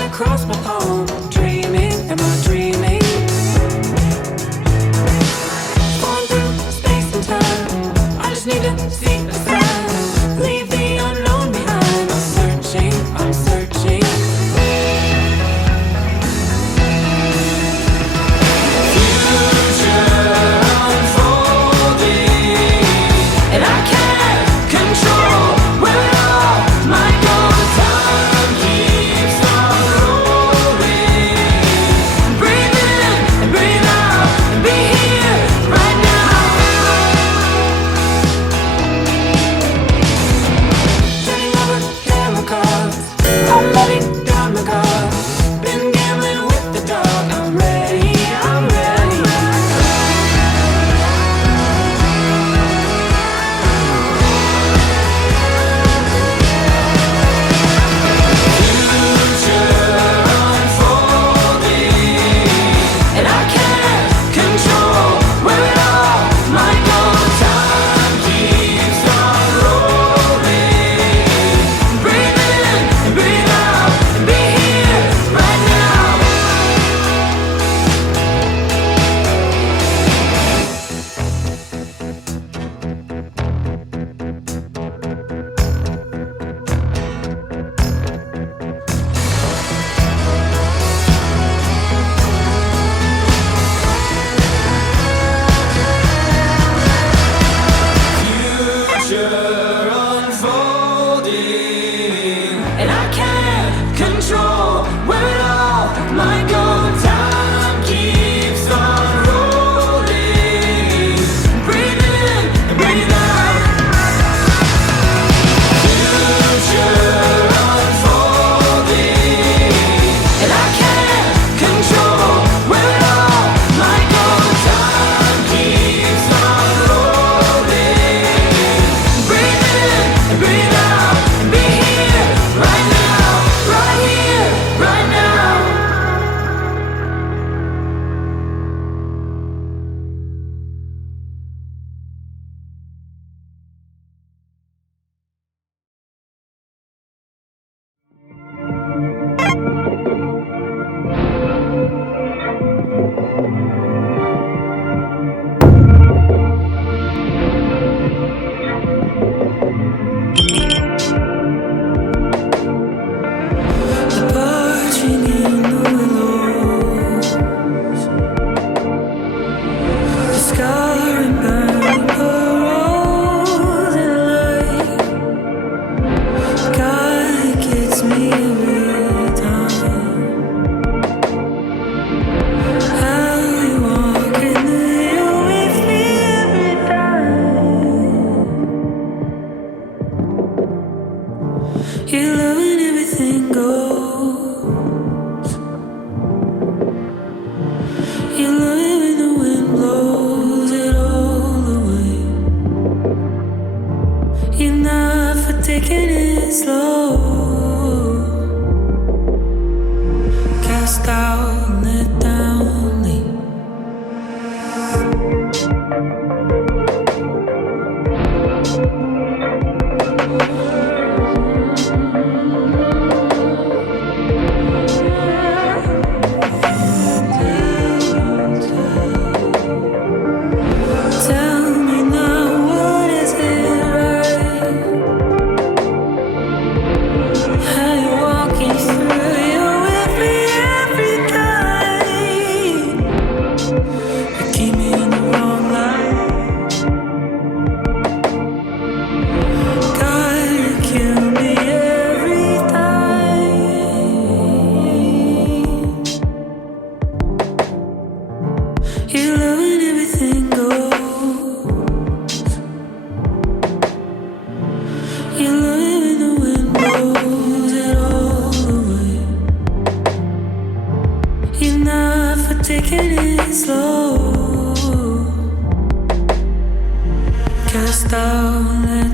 Across my palm, dreaming, am I dreaming? Falling through space and time, I just need to see a sign. Leave the unknown behind, I'm searching, I'm searching. Future unfolding, and I can't control where it all might go. Time keeps on rolling. Breathe in and breathe out and be here right now. Turning over chemicals, I'm letting down my guard. Been gambling with the dark. I'm ready, I'm ready. Future unfolding, and I can't control where it all might go. Time keeps on rolling. Breathe in and breathe out and be here right now. Future unfolding, and I can't control where it all might go. Time keeps on rolling. Breathe in and breathe out. Future unfolding, and I can't control where it all might go. Time keeps on rolling. Breathe in and breathe out and be here right now, right here, right now. The barging in the willows, the scarring burning burrows in light. God gets me every time. How you walk in the air with me every time. You're loving everything goes. You love it when the wind blows it all away. You're not for taking it slow. Cast out, let down, leave. Tell me now, what is it right? How you walking through, you're with me every time. You keep me in the wrong light. God, you kill me every time. You're loving everything goes. You love it when the wind blows it all away. You're not for taking it slow. Cast out, let